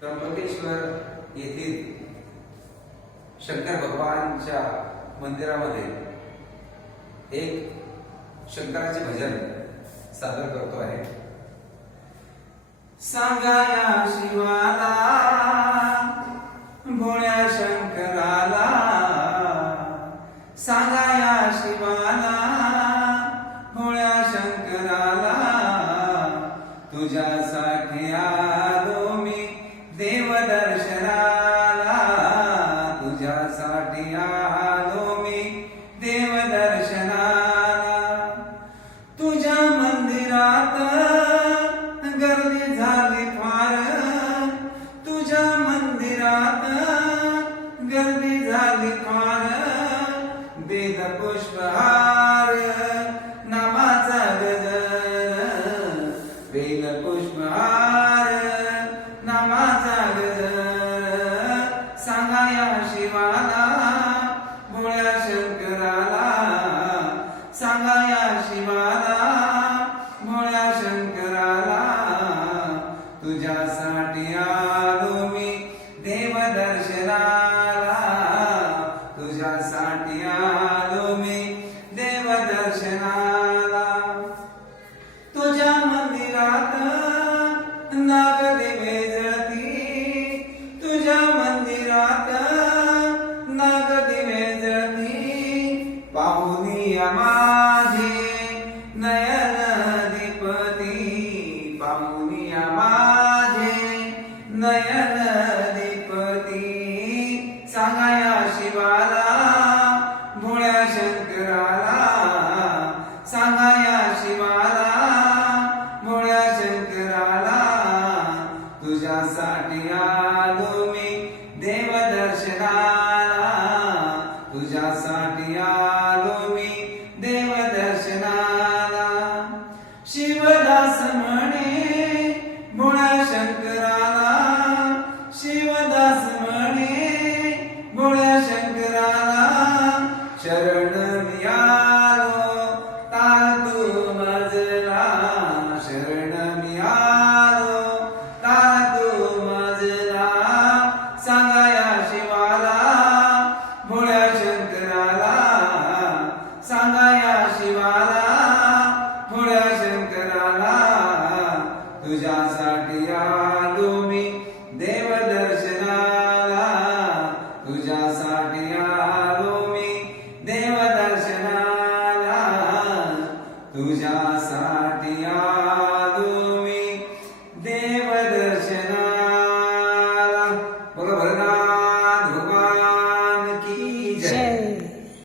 त्र्यंबकेश्वर येथील शंकर भगवानच्या मंदिरामध्ये एक शंकराचे भजन सादर करतो आहे। सांगाया शिवाला भोळ्या शंकराला, सांगाया शिवाला भोळ्या शंकराला, तुझ्यासाठी आलो मी देव दर्शनाला, तुझ्यासाठी आलो मी देव दर्शनाला। तुझ्या मंदिरात गर्दी झाली फार, तुझ्या मंदिरात गर्दी झाली फार, वेद पुष्पहार नामाचा गजर, वेद पुष्पहार नामाचा गजर। सांगाया शिवाला भोळ्या शंकराला, सांगाया शिवाला भोळ्या शंकराला, तुझ्यासाठी आलो मी देव दर्शनाला, तुझ्यासाठी आलो मी देव दर्शनाला। तुझ्या मंदिरात नागदेवे जळती, तुझ्या मंदिरात नागदेवे जळती, पाहुनी माझे नयन दीपती, पाहुनी माझे नयन दीपती। सांगाया शिवाला भोळ्या शंकराला, सांगाया शिवाला भोळ्या शंकराला, तुझ्यासाठी आलो मी देव दर्शनाला, तुझ्यासाठी आलो मी देव दर्शनाला। शिवदास म्हणे भोळ्या शंकराला, शिवदास म्हणे भोळ्या शंकराला, शरण मी आलो तार तू मजला, शरण मी आलो तार तू मजला। सांगाया शिवाला भोळ्या शंकराला, सांगाया शिवाला भोळ्या शंकराला, तुझ्यासाठी आलो मी देव